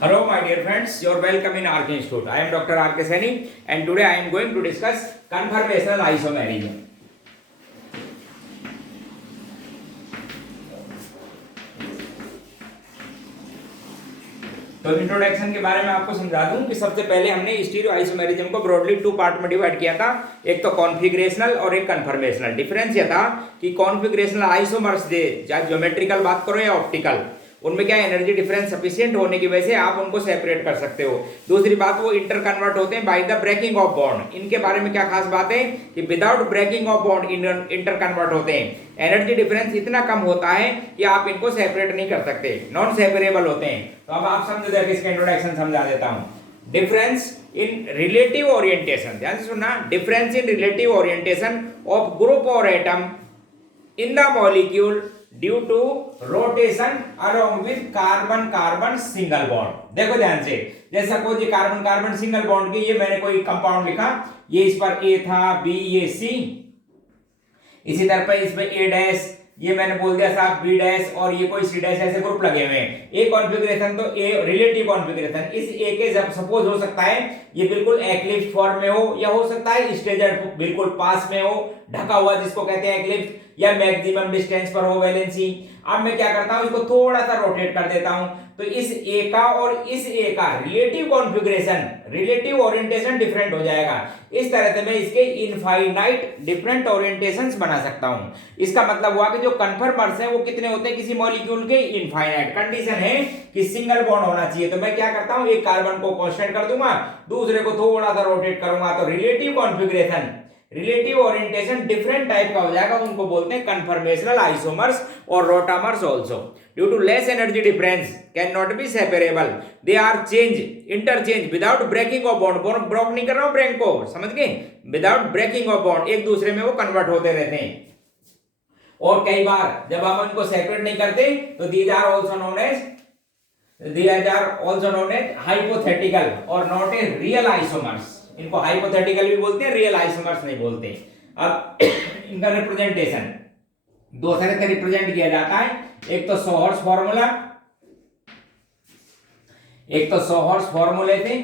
Hello, my dear friends. You're welcome in RK Institute. I am Dr. RK Saini, and today I am going to discuss conformational isomerism. तो introduction के बारे में आपको समझा दूं कि सबसे पहले हमने स्टीरियो आइसोमेरिज्म को ब्रॉडली टू पार्ट में डिवाइड किया था। एक तो कॉन्फिगरेशनल और एक कन्फर्मेशनल। डिफरेंस यह था कि कॉन्फिगरेशनल आइसोमर्स दे, चाहे ज्योमेट्रिकल बात करो या ऑप्टिकल, उनमें क्या एनर्जी डिफरेंस सफिशिएंट होने की वजह से आप उनको सेपरेट कर सकते हो। दूसरी बात, वो इंटर कन्वर्ट होते हैं by the breaking of bond. इनके बारे में क्या खास बात है कि without breaking of bond interconvert होते हैं। एनर्जी डिफरेंस इतना कम होता है कि आप इनको सेपरेट नहीं कर सकते, नॉन सेपरेबल होते हैं। तो अब आप समझ जाए, इसका इंट्रोडक्शन समझा देता हूं। डिफरेंस इन रिलेटिव ओरिएंटेशन, ध्यान से सुनना। Difference in relative orientation of group और atom in the molecule due to rotation along with carbon carbon single bond। देखो ध्यान से, जैसे सपोज ये कार्बन कार्बन सिंगल बॉन्ड की, ये मैंने कोई कंपाउंड लिखा, ये इस पर A था, B, ये C, इसी तरह पे इसमें A डैश, ये मैंने बोल दिया साहब B डैश, और ये कोई C डैश, ऐसे ग्रुप लगे हुए हैं। ए कॉन्फ़िगरेशन तो ए रिलेटिव कॉन्फ़िगरेशन, इस ए के जब सपोज हो सकता है ये बिल्कुल एक्लिप्स फॉर्म में हो, या हो सकता है स्टेजर्ड बिल्कुल पास में हो, ढका हुआ जिसको कहते हैं एक्लिप्स, या मैक्सिमम डिस्टेंस पर हो वैलेंसी। अब मैं क्या करता हूं, इसको थोड़ा सा रोटेट कर देता हूं, तो इस ए का और इस ए का relative configuration, relative orientation different हो जाएगा। इस तरह से मैं इसके इनफाइनाइट डिफरेंट ओरिएंटेशंस बना सकता हूं। इसका मतलब हुआ कि जो कन्फर्मर्स हैं वो कितने होते हैं किसी मॉलिक्यूल के, इनफाइनाइट। कंडीशन है कि सिंगल बॉन्ड होना चाहिए, तो मैं क्या करता हूं, एक कार्बन को कांस्टेंट कर दूंगा, दूसरे को थोड़ा सा रोटेट करूंगा, तो relative configuration, relative orientation different type का हो जाएगा। उनको बोलते हैं कन्फर्मेशनल आइसोमर्स और rotamers also. Due to less energy difference can not be separable, they are change interchange without breaking of bond. Break नहीं कर रहा हूं, ब्रेक को समझ गए, विदाउट ब्रेकिंग ऑफ बॉन्ड एक दूसरे में वो कन्वर्ट होते रहते हैं। और कई बार जब हम उनको सेपरेट नहीं करते तो these are also known as hypothetical और नॉट ए रियल आइसोमर्स। इनको हाइपोथेटिकल भी बोलते हैं, रियल आइसोमर्स नहीं बोलते। अब इनका रिप्रेजेंटेशन दो तरह से रिप्रेजेंट किया जाता है। एक तो सोहर्स फॉर्मूला, एक तो सोहर्स फॉर्मूले थे,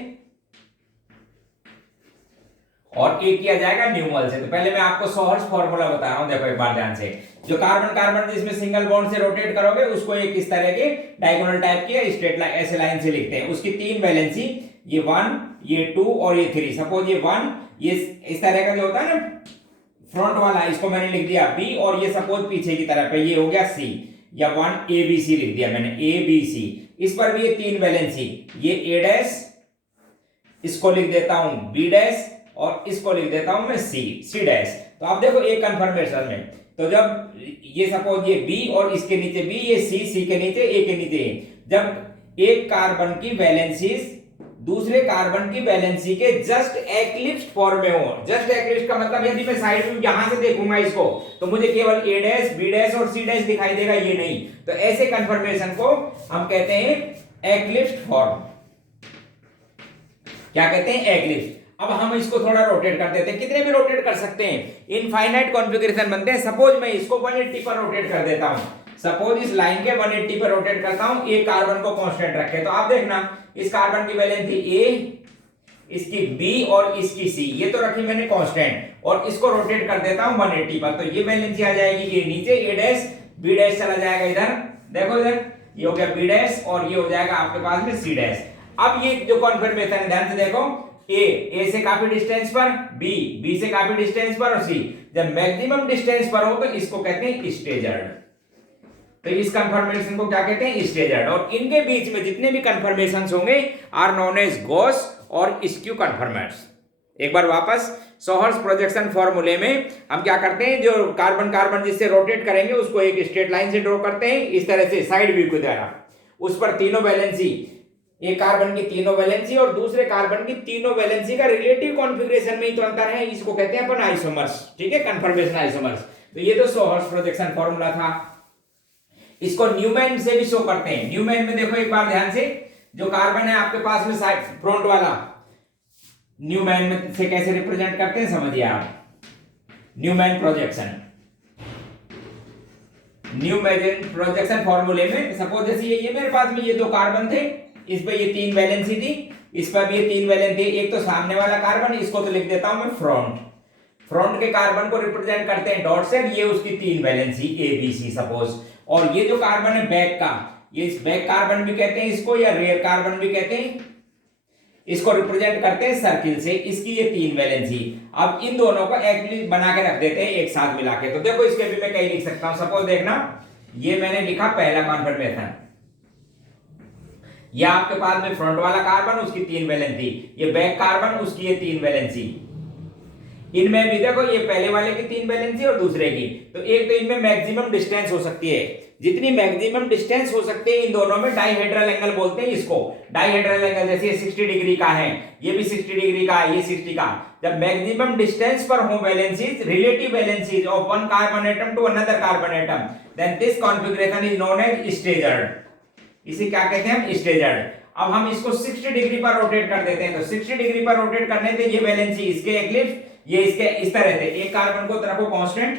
और एक किया जाएगा न्यूमल से। तो पहले मैं आपको सोहर्स फॉर्मूला बता रहा हूं, देखो एक बार ध्यान से। जो कार्बन कार्बन जिसमें सिंगल बॉन्ड से रोटेट करोगे उसको एक इस तरह के डायगोनल टाइप की स्ट्रेट लाइन, ऐसे लाइन से लिखते हैं। उसकी तीन वैलेंसी, ये 1, ये 2 और ये 3। सपोज ये 1, ये इस तरह का जो होता है ना फ्रंट वाला, इसको मैंने लिख दिया B, और ये सपोज पीछे की तरफ है, ये हो गया C, या 1 ABC लिख दिया मैंने, ABC। इस पर भी ये तीन वैलेंसी, ये A डैश, इसको लिख देता हूं B डैश, और इसको लिख देता हूं मैं C डैश। तो आप देखो एक कन्फर्मेशन में, तो जब ये सपोज ये B और इसके नीचे B, ये C के नीचे A के नीचे, जब एक कार्बन की वैलेंसीज दूसरे कार्बन की वैलेंसी के जस्ट एक्लिप्स फॉर्म में हो। जस्ट एक्लिप्स का मतलब यदि मैं साइड व्यू यहां से देखूंगा इसको, तो मुझे केवल A डैश, B डैश और C डैश दिखाई देगा, ये नहीं। तो ऐसे कन्फर्मेशन को हम कहते हैं एक्लिप्स फॉर्म। क्या कहते हैं? एक्लिप्स। अब हम इसको थोड़ा रोटेट कर देते हैं, कितने भी रोटेट कर सकते हैं, इनफाइनाइट कॉन्फ़िगरेशन बनते हैं। सपोज मैं इसको 180 पर रोटेट कर देता हूं, सपोज इस लाइन के 180 पर रोटेट करता हूं, एक कार्बन को कांस्टेंट रखे, तो आप देखना इस कार्बन की वैलेंसी A, इसकी B और इसकी C, ये तो रखी मैंने कांस्टेंट, और इसको रोटेट कर देता हूं 180 पर, तो ये वैलेंसी आ जाएगी ये नीचे A डैश, B डैश चला जाएगा इधर, देखो इधर ये हो गया B डैश, और ये हो जाएगा आपके पास में C डैश। अब ये जो कॉन्फर्मेशन है, ध्यान से देखो, A से काफी डिस्टेंस पर, B से काफी डिस्टेंस पर, और C जब मैक्सिमम डिस्टेंस पर हो तो इसको कहते हैं स्टेजर्ड। तो इस कंफर्मेशन को क्या कहते हैं? स्टेजर्ड। और इनके बीच में जितने भी कंफर्मेशंस होंगे आर नोन एज गॉस और स्क्यू कंफर्मर्स। एक बार वापस सोहर्स प्रोजेक्शन फॉर्मूले में हम क्या करते हैं, जो कार्बन कार्बन जिससे रोटेट करेंगे उसको एक स्ट्रेट लाइन से ड्रॉ करते हैं इस तरह से साइड व्यू के द्वारा। उस पर तीनों वैलेंसी, एक कार्बन की तीनों वैलेंसी और दूसरे कार्बन की तीनों वैलेंसी का रिलेटिव कॉन्फ़िगरेशन में ही तो अंतर है, इसको कहते हैं अपन आइसोमर्स। ठीक है, कन्फर्मेशन आइसोमर्स। तो ये तो सोहर्स प्रोजेक्शन फॉर्मूला था। इसको न्यूमैन से भी शो करते हैं। न्यूमैन में देखो एक बार ध्यान से, जो कार्बन है आपके पास में साइड फ्रंट वाला, न्यूमैन में से कैसे रिप्रेजेंट करते हैं समझिए आप। न्यूमैन प्रोजेक्शन, न्यूमैन प्रोजेक्शन फॉर्मूले में सपोज जैसे ये मेरे पास में ये दो कार्बन थे, इस पे ये 3 वैलेंसी थी, इस पर भी ये 3 वैलेंसी थी। एक तो सामने वाला कार्बन, इसको तो लिख देता हूं मैं फ्रंट। फ्रंट के कार्बन को रिप्रेजेंट करते हैं डॉट से, ये उसकी 3 valency A B C suppose. और ये जो कार्बन है बैक का, ये इस बैक कार्बन भी कहते हैं इसको, या रेयर कार्बन भी कहते हैं, इसको रिप्रेजेंट करते हैं सर्किल से, इसकी ये 3 वैलेंसी। अब इन दोनों को एक्चुअली बना के रख देते हैं एक साथ मिला के। तो देखो इसके भी मैं कहीं लिख सकता हूं, सपोज देखना, ये मैंने लिखा पहला कॉन्फर्मेशन, ये आपके पास में फ्रंट वाला कार्बन, उसकी 3 वैलेंसी, ये बैक कार्बन, उसकी ये 3 वैलेंसी। इनमें भी देखो ये पहले वाले की 3 वैलेंसी और दूसरे की, तो एक तो इनमें मैक्सिमम डिस्टेंस हो सकती है, जितनी मैक्सिमम डिस्टेंस हो सकती है इन दोनों में डाइहेड्रल एंगल बोलते हैं इसको। डाइहेड्रल एंगल जैसे ये 60 डिग्री का है, ये भी 60 डिग्री का है, ये 60 का। जब मैक्सिमम डिस्टेंस पर हो valencies, relative valencies of one carbon atom to another carbon atom, then this configuration is known as staggered. इसे क्या कहते हैं हम? स्टेजर्ड। अब हम इसको 60 डिग्री पर रोटेट कर देते हैं, तो 60 डिग्री पर रोटेट करने से ये वैलेंसी इसके एक्लिप्स, ये इसके इस तरह से, एक कार्बन को रखो कांस्टेंट,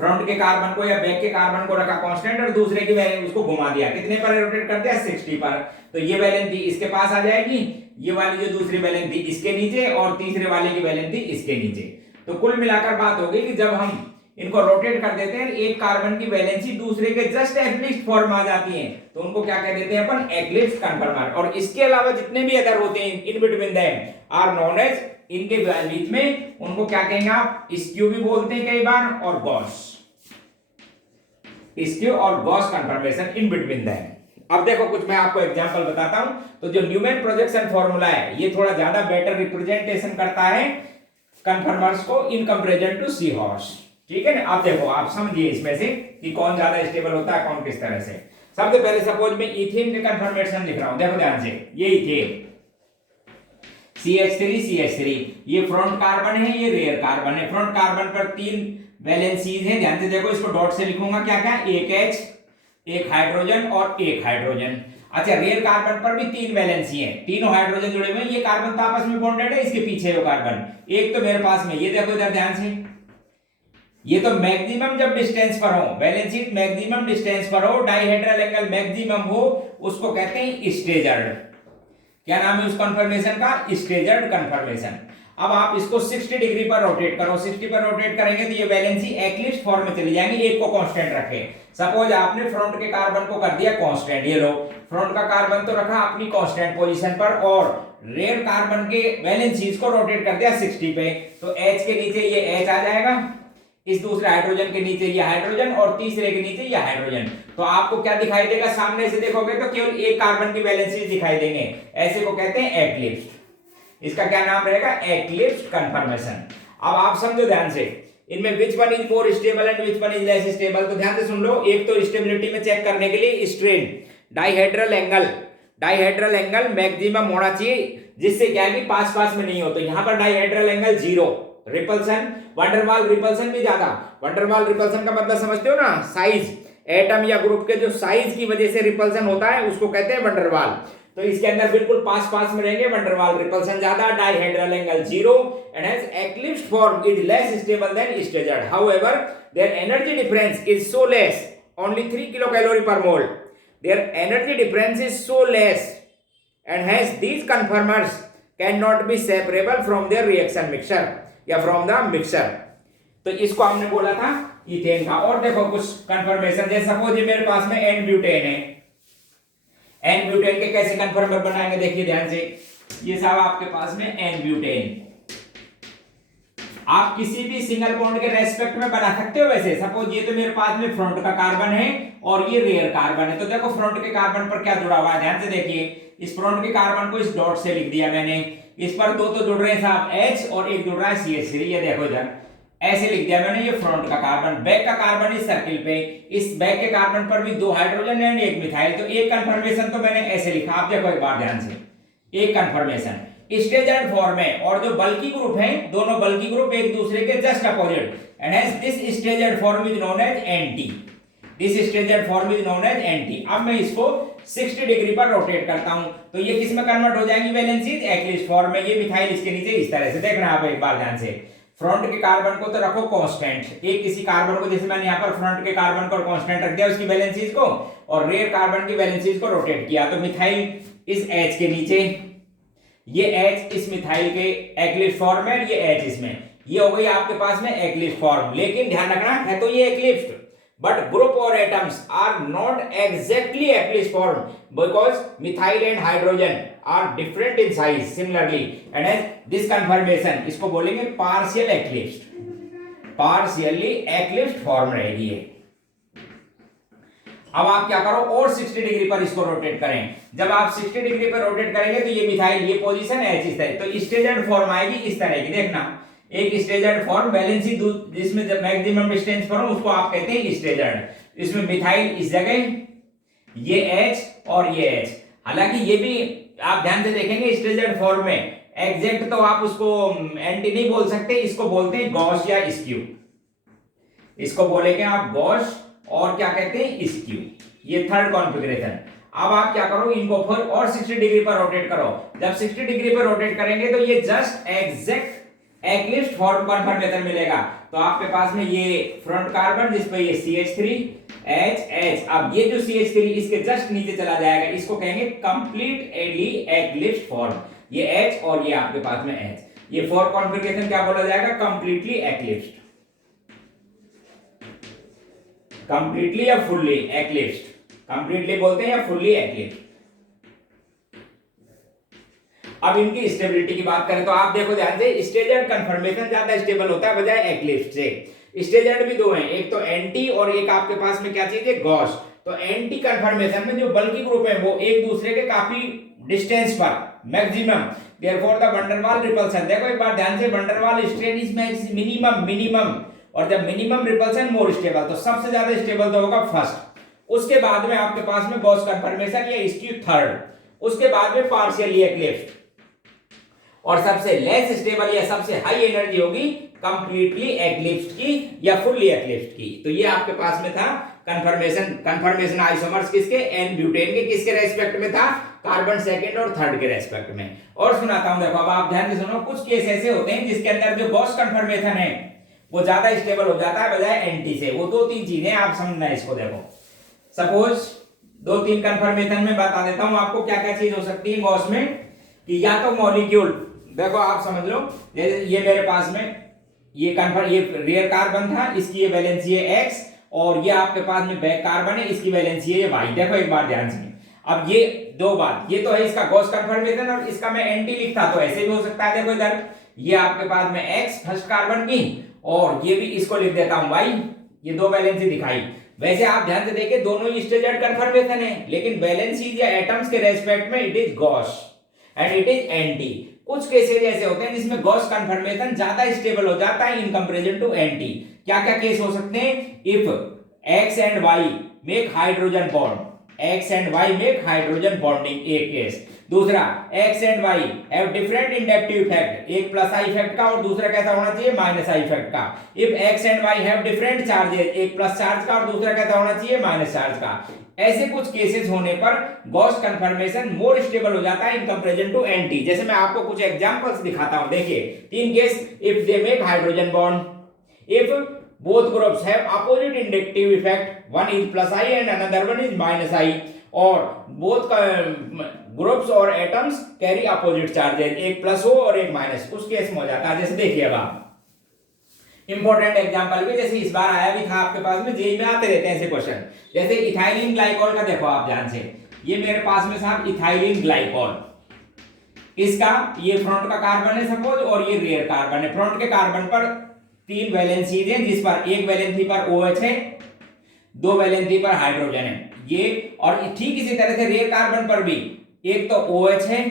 फ्रंट के कार्बन को या बैक के कार्बन को रखा कांस्टेंट, और दूसरे की वैल्यू उसको घुमा दिया, कितने पर रोटेट कर दिया? 60 पर। तो ये वैलेंसी इसके पास आ जाएगी, ये वाली जो दूसरी वैलेंसी इसके नीचे, और तीसरे वाले की वैलेंसी इसके नीचे। तो कुल मिलाकर बात होगी कि जब हम इनको रोटेट कर देते हैं, एक कार्बन की वैलेंसी दूसरे के जस्ट एक्लिप्स फॉर्म आ जाती है, तो उनको क्या कह देते हैं अपन? एक्लिप्स कन्फर्मर। और इसके अलावा जितने भी अदर होते हैं in between them are known as, इनके बीच में उनको क्या कहेंगे आप? स्क्यू भी बोलते हैं कई बार, और गॉस, स्क्यू और gauche conformation in between them. अब देखो कुछ मैं आपको एग्जांपल बताता हूं। तो जो न्यूमैन प्रोजेक्शन फॉर्मूला है, ये थोड़ा ज्यादा बेटर रिप्रेजेंटेशन करता है कन्फर्मर्स को in comparison to sawhorse, ठीक है ना। अब देखो आप समझिए इसमें से कि कौन ज्यादा स्टेबल होता है, कौन किस तरह से। सबसे पहले सपोज मैं इथेन के कन्फर्मेशन लिख रहा हूं, देखो ध्यान से, ये इथेन CH3, ये फ्रंट कार्बन है, ये रेयर कार्बन है। फ्रंट कार्बन पर 3 वैलेंसीज हैं, ध्यान से देखो, इसको डॉट से लिखूंगा क्या क्या? एक H, एक हाइड्रोजन और एक हाइड्रोजन। अच्छा, रेयर कार्बन पर भी 3 वैलेंसी है, तीनों हाइड्रोजन जुड़े हुए हैं, ये कार्बन तो आपस में बॉन्डेड है, इसके पीछे वो कार्बन, एक तो मेरे पास में, ये देखो इधर ध्यान से, ये तो मैक्सिमम जब डिस्टेंस पर हो, वैलेंसी मैक्सिमम डिस्टेंस पर हो, डाइहेड्रल एंगल मैक्सिमम हो, उसको कहते हैं स्टेजर्ड। क्या नाम है उस कन्फर्मेशन का? स्टेजर्ड कन्फर्मेशन। अब आप इसको 60 डिग्री पर रोटेट करो, 60 पर रोटेट करेंगे तो ये वैलेंसी एक्लिप्स फॉर्म में चली जाएंगी, एक को कांस्टेंट रखें। सपोज आपने फ्रंट के कार्बन को कर दिया कांस्टेंट, ये लो फ्रंट का कार्बन तो रखा अपनी कांस्टेंट पोजीशन पर, और रेयर कार्बन के वैलेंसीज को रोटेट कर दिया 60 पे, तो H के नीचे ये H आ जाएगा, इस दूसरे हाइड्रोजन के नीचे ये हाइड्रोजन, और तीसरे के नीचे ये हाइड्रोजन। तो आपको क्या दिखाई देगा? सामने से देखोगे तो केवल एक कार्बन की वैलेंसी दिखाई देंगे, ऐसे को कहते हैं एक्लिप्स। इसका क्या नाम रहेगा? Eclipse conformation. अब आप समझो ध्यान से, इनमें which one is more stable and which one is less stable. तो ध्यान से सुन लो, एक तो स्टेबिलिटी में चेक करने के लिए स्ट्रेन, डाइहेड्रल एंगल मैक्सिमम होना चाहिए, जिससे क्या है कि पास पास में नहीं हो। तो यहां पर dihedral angle 0, repulsion, van der Waals repulsion भी ज्यादा। वंडरवाल रिपल्सन का मतलब समझते हो ना? साइज, एटम या ग्रुप के जो साइज की वजह से रिपल्सन होता है उसको कहते हैं वंडरवाल। तो इसके अंदर बिल्कुल पास पास में रहेंगे, वंडरवाल रिपल्सन ज्यादा, dihedral angle 0 and has eclipsed form is less stable than staggered. However their energy difference is so less, only 3 kilo calorie per mole. Their energy difference is so less and has these conformers can not be separable from their reaction mixture या from the mixture. तो इसको हमने बोला था ethane का। और देखो कुछ कन्फर्मेशन, जैसे सपोज ये मेरे पास में एन ब्यूटेन है, एन ब्यूटेन के कैसे कन्फर्मर बनाएंगे? देखिए ध्यान से, ये साहब आपके पास में एन ब्यूटेन, आप किसी भी सिंगल बॉन्ड के रेस्पेक्ट में बना सकते हो। वैसे सपोज ये तो मेरे पास में फ्रंट का कार्बन है और ये रेयर कार्बन है, तो देखो फ्रंट के कार्बन पर क्या जुड़ा हुआ है, ध्यान से देखिए, इस फ्रंट के कार्बन को इस डॉट से लिख दिया मैंने, इस पर 2 तो जुड़ रहे हैं साहब H, और एक जुड़ रहा है CH3, ये देखो इधर ऐसे लिख दिया मैंने, ये फ्रंट का कार्बन। बैक का कार्बन इस सर्किल पे, इस बैक के कार्बन पर भी 2 हाइड्रोजन एंड एक मिथाइल, तो एक कन्फर्मेशन तो मैंने ऐसे लिखा, आप देखो एक बार ध्यान से, एक कन्फर्मेशन स्टेजर्ड फॉर्म है। और जो बल्की ग्रुप है, दोनों बल्की ग्रुप एक दूसरे के just opposite, and has this staggered form is known as anti, this staggered form is known as anti. अब मैं इसको 60 डिग्री पर रोटेट करता हूं, तो ये किस में कन्वर्ट हो जाएंगी? वैलेंसीज एक्लिप्स फॉर्म में, ये मिथाइल इसके नीचे इस तरह से, देखना आप एक बार ध्यान से, फ्रंट के कार्बन को तो रखो कांस्टेंट, एक किसी कार्बन को, जैसे मैंने यहाँ पर फ्रंट के कार्बन को कांस्टेंट रख दिया उसकी वैलेंसीज को, और रेयर कार्बन की वैलेंसीज को रोटेट किया, तो मिथाइल इस H के नीचे, ये H इस मिथाइल के एक्लिप्स फॉर्म है, ये H इसमें, ये हो गई आपके पास में एक्लिप्स फॉर्म। लेकिन ध्यान रखना है तो ये eclipse, but group or atoms are not exactly eclipse form because methyl and hydrogen are different in size similarly, and as this conformation इसको बोलेंगे partial eclipsed, partially eclipsed form रहेगी ये। अब आप क्या करो और 60 डिग्री पर इसको रोटेट करें। जब आप 60 डिग्री पर रोटेट करेंगे तो ये मिथाइल ये पोजीशन H इस तरह, तो स्टेजर्ड फॉर्म आएगी इस तरह की, देखना एक स्टेजर्ड फॉर्म, वैलेंसी जिसमें जब मैक्सिमम डिस्टेंस पर हो उसको आप कहते हैं स्टेजर्ड। इसमें मिथाइल इस जगह, ये H और ये H, हालांकि ये भी आप ध्यान से देखेंगे स्टेजर्ड फॉर्म में एग्जैक्ट तो आप उसको एंटी नहीं बोल सकते, इसको बोलते हैं गॉस या स्क्यू, इसको बोलेंगे आप गॉस और क्या कहते हैं स्क्यू, ये थर्ड कॉन्फ़िगरेशन। अब आप क्या करो इनको फिर और 60 डिग्री पर रोटेट करो। जब 60 डिग्री पर रोटेट करेंगे तो ये जस्ट एग्जैक्ट एक्लिप्स्ड फॉर्म कन्फर्मेशन मिलेगा। तो आपके पास में ये फ्रंट कार्बन जिस पे ये CH3H, अब ये जो CH3 इसके जस्ट नीचे चला जाएगा, इसको कहेंगे कंप्लीटली एक्लिप्स्ड फॉर्म, ये H और ये आपके पास में H, ये फोर्थ कॉन्फ़िगरेशन क्या बोला जाएगा, कंप्लीटली एक्लिप्स्ड, कंप्लीटली या फुल्ली एक्लिप्स्ड, कंप्लीटली बोलते हैं या फुल्ली एक्लिप्स्ड। अब इनकी स्टेबिलिटी की बात करें तो आप देखो ध्यान से, स्टेजर्ड कन्फर्मेशन ज्यादा स्टेबल होता है बजाय एक्लिप्स्ड से। स्टेजर्ड भी दो हैं, एक तो एंटी और एक आपके पास में क्या चीज है, गॉस। तो एंटी कन्फर्मेशन में जो बल्कि ग्रुप है वो एक दूसरे के काफी डिस्टेंस पर maximum, therefore the van der Waals repulsion, देखो एक बार ध्यान से, van der Waals strain is minimum, और जब मिनिमम रिपल्सन मोर स्टेबल, तो सबसे ज्यादा स्टेबल तो होगा फर्स्ट, उसके बाद में आपके पास में गॉस कन्फर्मेशन या स्क्यू थर्ड, उसके बाद में पार्शियली एक्लिप्स्ड, और सबसे लेस स्टेबल या सबसे हाई एनर्जी होगी कंप्लीटली एक्लिप्स्ड की या फुल्ली एक्लिप्स्ड की। तो ये आपके पास में था कंफर्मेशन आइसोमर्स किसके, एन ब्यूटेन के, किसके रेस्पेक्ट में था, कार्बन सेकंड और थर्ड के रेस्पेक्ट में। और सुनाता हूं, देखो अब आप ध्यान से सुनो, कुछ केस ऐसे होते हैं जिसके अंदर जो गॉस कन्फर्मेशन है वो ज्यादा स्टेबल हो जाता है बजाय एंटी से। वो दो तीन चीजें आप समझना इसको, देखो सपोज दो तीन कन्फर्मेशन में बता देता हूं आपको क्या क्या चीज हो सकती है गॉस में, कि या तो मॉलिक्यूल, देखो आप समझ लो, जैसे ये मेरे पास में ये रियर कार्बन था, इसकी ये वैलेंसी है X, और ये आपके पास में बैक कार्बन है, इसकी वैलेंसी है Y। देखो एक बार ध्यान से, अब ये दो बात, ये तो है इसका गॉस कन्फर्मेशन और इसका मैं एंटी लिखता तो ऐसे भी हो सकता है। देखो इधर ये आपके पास में X फर्स्ट कार्बन की, और ये भी इसको लिख देता हूं Y, ये दो वैलेंसी दिखाई। वैसे आप ध्यान से देखिए दोनों ही स्टेजर्ड कन्फर्मेशन है, लेकिन वैलेंसी या एटम्स के रेस्पेक्ट में it is Gauss and it is anti. कुछ केसेस ऐसे होते हैं जिसमें गॉस कन्फर्मेशन ज्यादा स्टेबल हो जाता है इन कंपैरिजन टू एंटी। क्या क्या केस हो सकते हैं, if X and Y make hydrogen bond, X and Y make hydrogen bonding, एक केस। दूसरा, X and Y have different inductive effect, एक प्लस आई इफेक्ट का और दूसरा कैसा होना चाहिए, माइनस आई इफेक्ट का। If X and Y have different charges, एक प्लस चार्ज का और दूसरा कैसा होना चाहिए, माइनस चार्ज का। ऐसे कुछ केसेस होने पर गॉस कन्फर्मेशन मोर स्टेबल हो जाता है इन कंपैरिजन टू एंटी। जैसे मैं आपको कुछ एग्जांपल्स दिखाता हूं, देखिए तीन case, if they make hydrogen bond, if both groups have opposite inductive effect, one is plus I and another one is minus I, और बोथ ग्रुप्स और एटम्स कैरी अपोजिट चार्जेस, एक प्लस हो और एक माइनस, उस case में हो जाता है। जैसे देखिए अब आप इंपॉर्टेंट एग्जांपल भी जैसे इस बार आया भी था आपके पास में, जेई में आते रहते हैं ऐसे क्वेश्चन, जैसे इथाइलिन ग्लाइकॉल का देखो आप ध्यान से, ये मेरे पास में साहब इथाइलिन ग्लाइकॉल, इसका ये फ्रंट का कार्बन है सपोज, और ये रियर कार्बन है। फ्रंट के कार्बन पर तीन वैलेंसीज हैं, जिस पर एक वैलेंसी पर OH है, दो वैलेंसी पर हाइड्रोजन है ये, और ठीक इसी तरह से रियर कार्बन पर भी एक तो OH है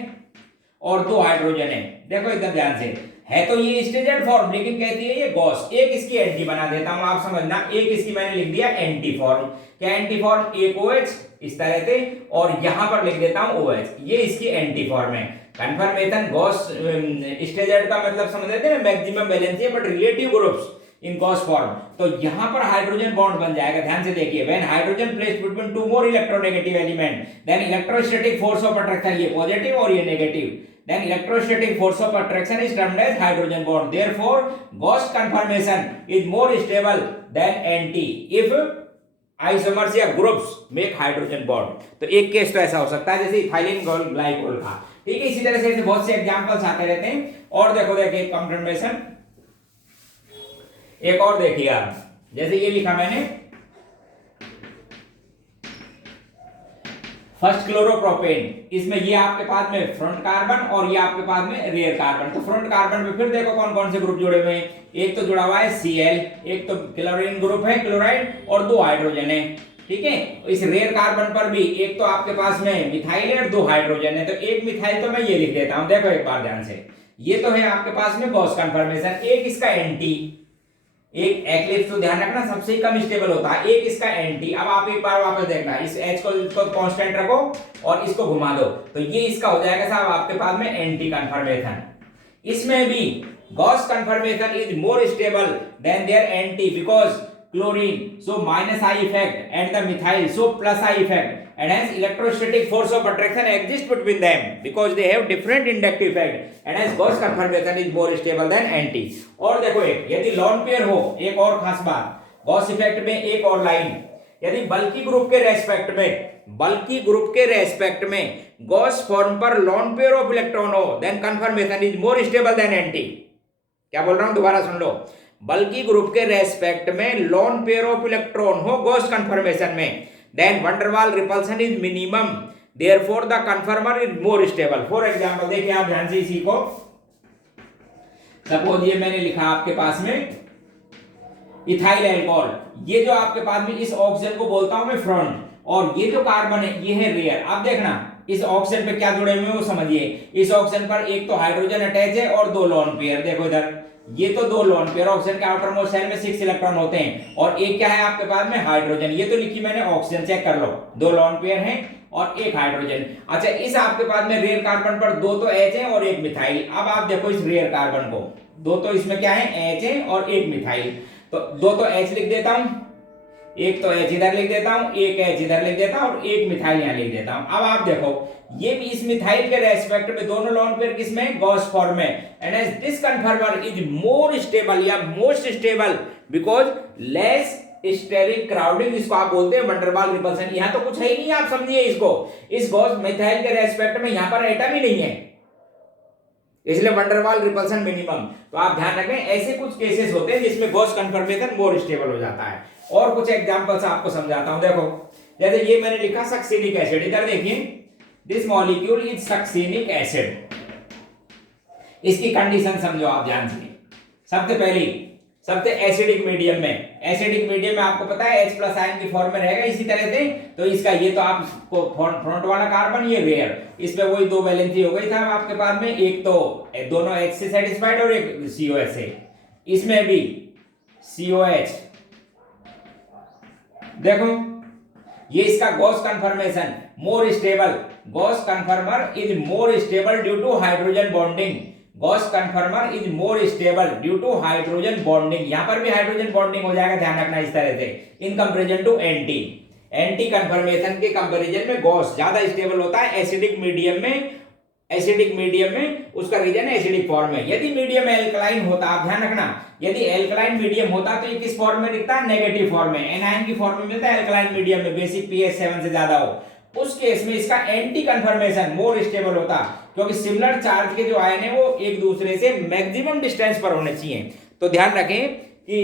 और दो हाइड्रोजन है। देखो इधर ध्यान से, है तो ये स्टेजर्ड फॉर्म, लेकिन कहती है ये गॉस। एक इसकी एंटी बना देता हूं, आप समझना, एक इसकी मैंने लिख दिया एंटी फॉर्म। क्या एंटी फॉर्म, एक OH इस तरह से, और यहां पर लिख देता हूं OH, ये इसकी एंटी फॉर्म है। कन्फर्मेशन गॉस स्टेजर्ड का मतलब समझ लेते हैं, मैक्सिमम वैलेंसी है but relative groups in Gauss form. तो यहां पर हाइड्रोजन बॉन्ड बन जाएगा, ध्यान से देखिए, when hydrogen placed between two more electronegative element then electrostatic force of attraction, ये पॉजिटिव और ये negative, then electrostatic force of attraction is termed as hydrogen bond. Therefore Gauss conformation is more stable than anti if isomers या groups make hydrogen bond. तो एक case तो ऐसा हो सकता है जैसे इथाइलिन ग्लाइकोल का, ठीक है। इसी तरह से बहुत से एग्जांपल्स आते रहते हैं। और देखिए कंफर्मेशन एक और देखिए आप, जैसे ये लिखा मैंने फर्स्ट क्लोरोप्रोपेन, इसमें ये आपके पास में फ्रंट कार्बन और ये आपके पास में रियर कार्बन। तो फ्रंट कार्बन में फिर देखो कौन कौन से ग्रुप जुड़े हुए हैं, एक तो जुड़ा हुआ है Cl, एक तो क्लोरीन ग्रुप है क्लोराइड और 2 हाइड्रोजन है, ठीक है। इस रियर कार्बन पर भी एक तो आपके पास में मिथाइल है और 2 हाइड्रोजन है। तो एक मिथाइल तो मैं ये लिख देता हूं, देखो एक बार ध्यान से, ये तो है आपके पास में गॉस कन्फर्मेशन। एक इसका एंटी, एक एक्लिप्स तो ध्यान रखना सबसे कम स्टेबल होता है, एक इसका एंटी। अब आप एक बार वापस देखना, इस H को कांस्टेंट रखो और इसको घुमा दो, तो ये इसका हो जाएगा साहब आपके पास में एंटी कन्फर्मेशन। इसमें भी gauche conformation is more stable than there anti because chlorine so minus I effect and the methyl so plus I effect and hence electrostatic force of attraction exists between them because they have different inductive effect and hence Gauss conformation is more stable than anti। और देखो एक यदि lone pair हो, एक और खास बात Gauss effect में एक और लाइन, यदि बल्कि ग्रुप के रेस्पेक्ट में गॉस फॉर्म पर लॉन पेयर ऑफ इलेक्ट्रॉन हो then conformation is more stable than anti. क्या बोल रहा हूं दोबारा सुन लो, बल्कि ग्रुप के रेस्पेक्ट में लॉन पेयर ऑफ इलेक्ट्रॉन हो गॉस कन्फर्मेशन में देन वैन डर वाल repulsion is minimum therefore the कन्फर्मर is more stable. For example देखिए आप ध्यान से इसी को, सपोज ये मैंने लिखा आपके पास में इथाइल अल्कोहल, ये जो आपके पास में इस ऑक्सीजन को बोलता हूं मैं फ्रंट और ये जो कार्बन है ये है रियर। आप देखना इस ऑक्सीजन पे क्या जुड़े हुए हैं वो समझिए, इस ऑक्सीजन पर एक तो हाइड्रोजन अटैच है और 2 लोन पेयर, देखो इधर ये तो 2 लोन पेयर, ऑक्सीजन के आउटर मोस्ट शेल में 6 इलेक्ट्रॉन होते हैं और एक क्या है आपके पास में हाइड्रोजन, ये तो लिखी मैंने ऑक्सीजन, चेक कर लो 2 लोन पेयर हैं और एक हाइड्रोजन। अच्छा इस आपके पास में रियर कार्बन पर 2 तो H है और एक मिथाइल। अब आप देखो इस रियर कार्बन को 2 तो इसमें क्या है H है और एक मिथाइल, तो 2 तो H लिख देता हूं, एक तो H इधर लिख देता हूं, एक H इधर लिख देता हूं और एक मिथाइल यहां लिख देता हूं। अब आप देखो ये भी इस मिथाइल के रेस्पेक्ट में दोनों लोन पेयर किसमें गॉस फॉर्म में and as this conformer is more stable या most stable because less steric crowding, जिसको आप बोलते हैं वैन डर वाल रिपल्सन। यहां तो कुछ है ही नहीं, आप समझिए इसको, इस गॉस मिथाइल के रेस्पेक्ट में यहां पर एटम ही नहीं है, इसलिए वैन डर वाल रिपल्सन मिनिमम। तो आप ध्यान रखें ऐसे कुछ केसेस होते हैं जिसमें गॉस कन्फर्मेशन मोर स्टेबल हो जाता है। और कुछ एग्जांपल्स आपको समझाता हूं, देखो जैसे ये मैंने लिखा सक्सिनिक एसिड, इधर देखिए this molecule is succinic acid. इसकी कंडीशन समझो आप ध्यान से, सबसे एसिडिक मीडियम में आपको पता है H+ आयन की फॉर्म में रहेगा इसी तरह से। तो इसका ये तो आपको फ्रंट वाला कार्बन ये रेयर, इसमें वही 2 वैलेंसी हो गई था आपके पास में, एक तो दोनों H से सेटिस्फाइड और एक COH से, इसमें भी COH। देखो ये इसका gauche conformation more stable, gauche conformer is more stable due to hydrogen bonding, gauche conformer is more stable due to hydrogen bonding. यहां पर भी हाइड्रोजन बॉन्डिंग हो जाएगा, ध्यान रखना इस तरह से, in comparison to anti conformation के कंपैरिजन में गॉस ज्यादा स्टेबल होता है एसिडिक मीडियम में उसका रीजन है एसिडिक फॉर्म में। यदि मीडियम एल्कलाइन होता, आप ध्यान रखना, यदि एल्कलाइन मीडियम होता तो ये किस फॉर्म में दिखता है, नेगेटिव फॉर्म में, एनायन की फॉर्म में मिलता है एल्कलाइन मीडियम में, बेसिक pH 7 से ज्यादा हो। उस केस में इसका एंटी कन्फर्मेशन मोर स्टेबल होता क्योंकि सिमिलर चार्ज के जो आयन है वो एक दूसरे से मैक्सिमम डिस्टेंस पर होने चाहिए। तो ध्यान रखें कि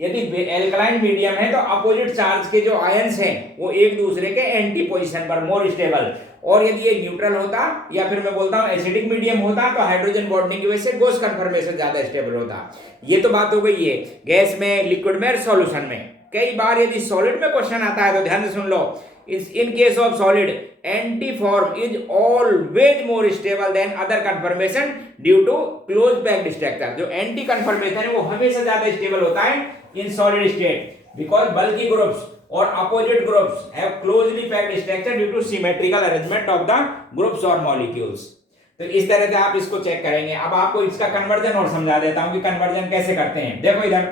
यदि एल्कलाइन मीडियम है तो अपोजिट चार्ज के जो आयंस हैं वो एक दूसरे के एंटी पोजीशन पर मोर स्टेबल, और यदि ये न्यूट्रल होता या फिर मैं बोलता हूं एसिडिक मीडियम होता तो हाइड्रोजन बॉन्डिंग की वजह से गॉस कन्फर्मेशन ज्यादा स्टेबल होता। ये तो बात हो गई है गैस में, लिक्विड में और सॉल्यूशन में। कई बार यदि सॉलिड में क्वेश्चन आता है तो ध्यान से सुन लो, in case of solid antiform is always more stable than other conformation due to close packed structure। जो एंटी कन्फर्मेशन है वो हमेशा ज्यादा स्टेबल होता है in solid state because bulky groups or opposite groups have closely packed structure due to symmetrical arrangement of the groups or molecules। तो इस तरह से आप इसको चेक करेंगे। अब आपको इसका कन्वर्जन और समझा देता हूं कि कन्वर्जन कैसे करते हैं। देखो इधर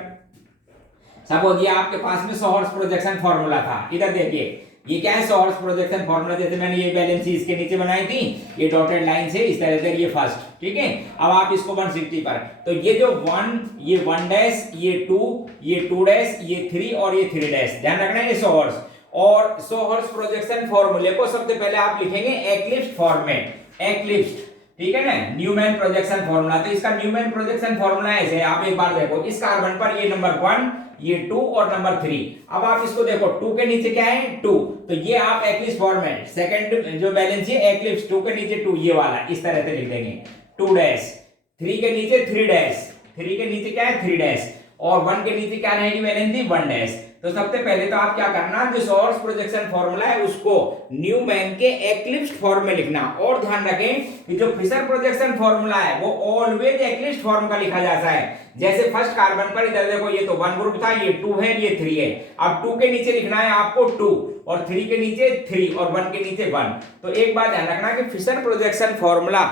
सपोज ये आपके पास में सोहर्स प्रोजेक्शन फॉर्मूला था, इधर देखिए ये क्या है, सोर्स प्रोजेक्शन फॉर्मूला। जैसे मैंने ये बैलेंस इसके नीचे बनाई थी, ये डॉटेड लाइन से इस तरह से, ये फर्स्ट, ठीक है। अब आप इसको 160 पर, तो ये जो 1, ये 1 डैश, ये 2, ये 2 डैश, ये 3 और ये 3 डैश, ध्यान रखना है ये सोर्स। और सोर्स प्रोजेक्शन फॉर्मूले को सबसे पहले आप लिखेंगे एक्लिप्स फॉर्मेट, एक्लिप्स, ठीक है ना, न्यूमैन प्रोजेक्शन फॉर्मूला। तो इसका न्यूमैन प्रोजेक्शन फॉर्मूला ऐसे है, आप एक बार देखो, इस कार्बन पर ये नंबर 1, ये 2 और नंबर 3। अब आप इसको देखो, 2 के नीचे क्या है, 2, तो ये आप एक्लिप्स फॉर्मेट, सेकंड जो बैलेंस है एक्लिप्स, 2 के नीचे 2, ये वाला इस तरह से लिख देंगे, 2 डैश, 3 के नीचे 3 डैश, 3 के नीचे क्या है, 3 डैश, और 1 के नीचे क्या रहेगी वैलेंस थी, 1 डैश। तो सबसे पहले तो आप क्या करना, जो सोर्स प्रोजेक्शन फॉर्मूला है उसको न्यूमैन के एक्लिप्स फॉर्म में लिखना। और ध्यान रखें कि जो फिशर प्रोजेक्शन फॉर्मूला है वो ऑलवेज एक्लिप्स फॉर्म का लिखा जाता है। जैसे फर्स्ट कार्बन पर इधर देखो, ये तो 1 ग्रुप था, ये 2 है, ये 3 है। अब 2 के नीचे लिखना है आपको 2, और 3 के नीचे 3 और 1 के नीचे 1। तो एक बात ध्यान रखना कि Fischer projection formula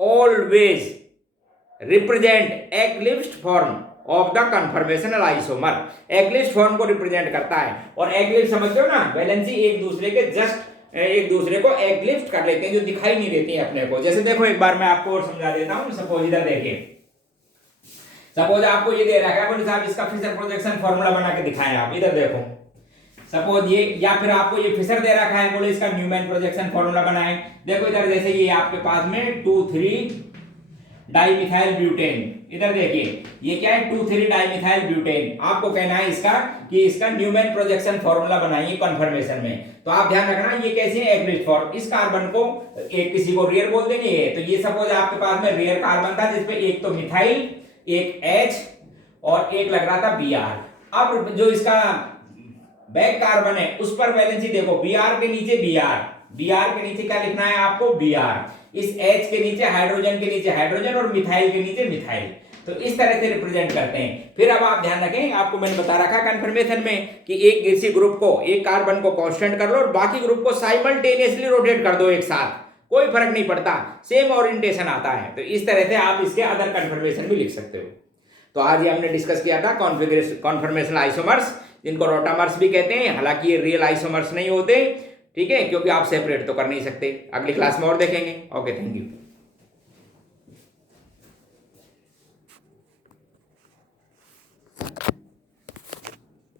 always represent eclipse form of the conformational isomer, eclipse form को रिप्रेजेंट करता है। और एक्लिप्स समझते हो ना, वैलेंसी एक दूसरे के जस्ट एक दूसरे को एक्लिप्स कर लेते हैं, जो दिखाई नहीं देती है अपने को। जैसे देखो, एक बार मैं आपको और समझा देता हूं। सपोज इधर देखिए, सपोज आपको ये दे रखा है, बोले साहब इसका फिशर प्रोजेक्शन फॉर्मूला बना के दिखाएं। आप इधर देखो, सपोज ये, या फिर आपको ये फिशर दे रखा है, बोले इसका न्यूमैन प्रोजेक्शन फॉर्मूला बनाएं। देखो इधर, जैसे ये आपके पास में 2,3 डाइमिथाइल ब्यूटेन, इधर देखिए ये क्या है, 2,3 डाइमिथाइल ब्यूटेन। आपको कहना है इसका कि इसका न्यूमैन प्रोजेक्शन फॉर्मूला बनाइए कन्फर्मेशन में। तो आप ध्यान रखना ये कैसे है, एक्लिप्स फॉर्म। इस कार्बन को एक किसी को रियर बोल देनी है, तो ये सपोज आपके पास में रियर कार्बन था, जिसपे एक तो मिथाइल, एक H और एक लग रहा था Br। अब जो इसका बैक कार्बन है उस पर वैलेंसी देखो, Br के नीचे Br, Br के नीचे क्या लिखना है आपको, Br, इस H के नीचे हाइड्रोजन के नीचे हाइड्रोजन और मिथाइल के नीचे मिथाइल। तो इस तरह से रिप्रेजेंट करते हैं। फिर अब आप ध्यान रखें, आपको मैंने बता रखा कंफर्मेशन में कि एक इसी ग्रुप को, एक कार्बन को कांस्टेंट कर लो और बाकी ग्रुप को साइमल्टेनियसली रोटेट कर दो एक साथ, कोई फर्क नहीं पड़ता, सेम ओरिएंटेशन आता है। तो इस तरह से आप इसके अदर कंफर्मेशन भी लिख सकते हो। तो आज ये हमने डिस्कस किया था कॉन्फिगरेशन आइसोमर्स, जिनको रोटामर्स भी कहते हैं। हालांकि ये रियल आइसोमर्स नहीं होते, ठीक है, क्योंकि आप सेपरेट तो कर नहीं सकते। अगली क्लास में और देखेंगे। Okay, thank you.